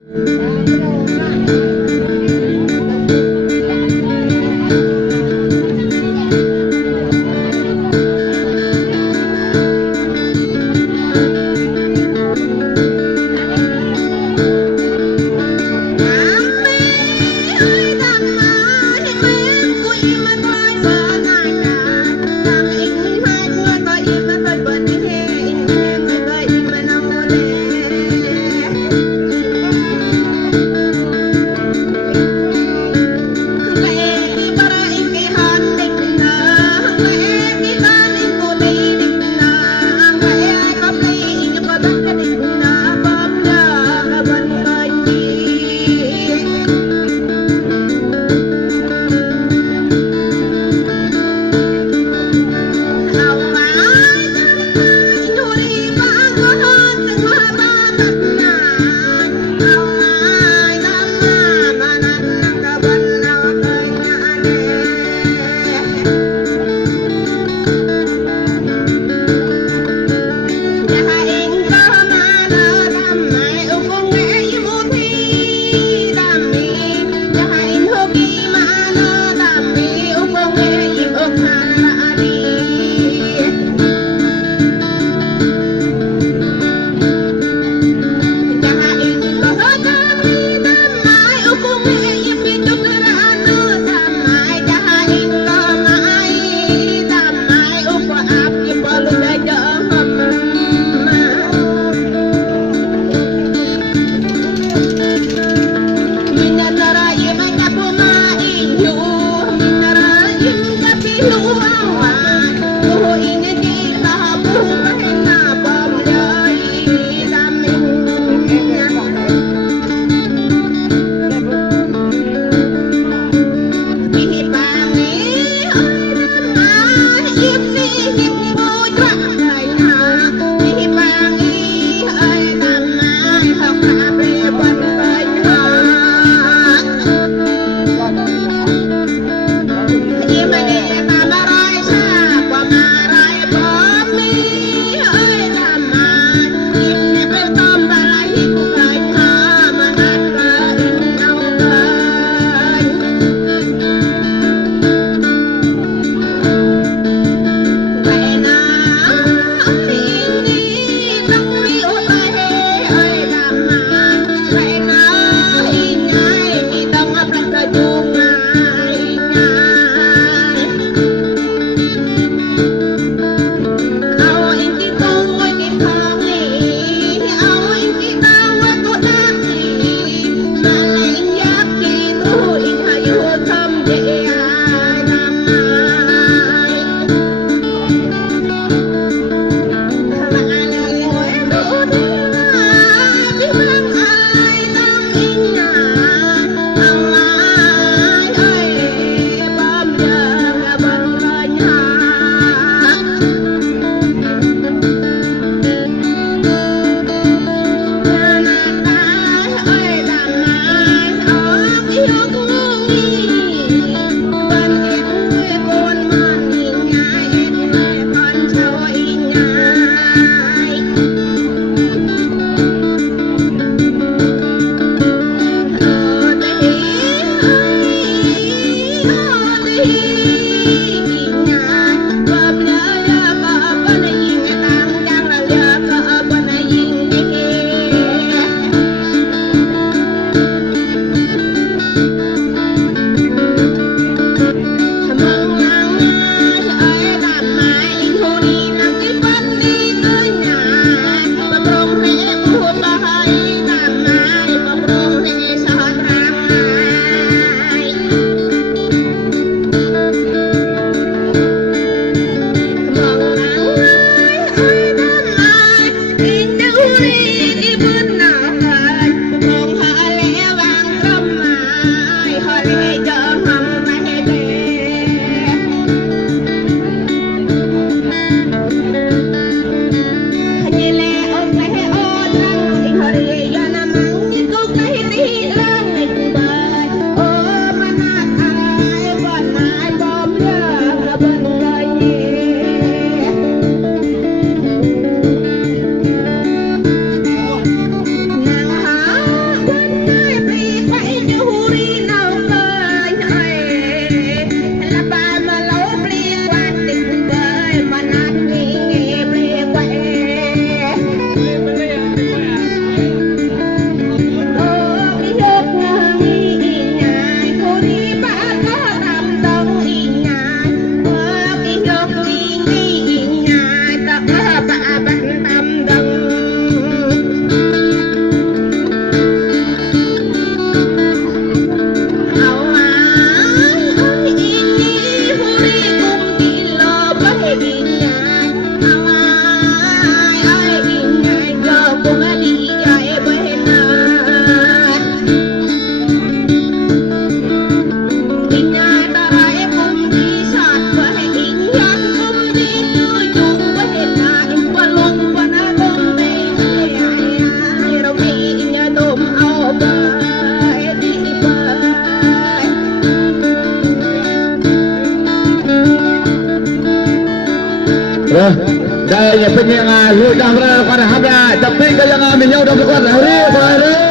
Hãy subscribe cho kênh Ghiền Mì Gõ để không bỏ lỡ ได้ยังเป็นยังไงลุยดำเรือกันนะครับได้จับปิ้งกันยังไงมีเยอะดำเรือกันแล้วเรียบร้อยเลย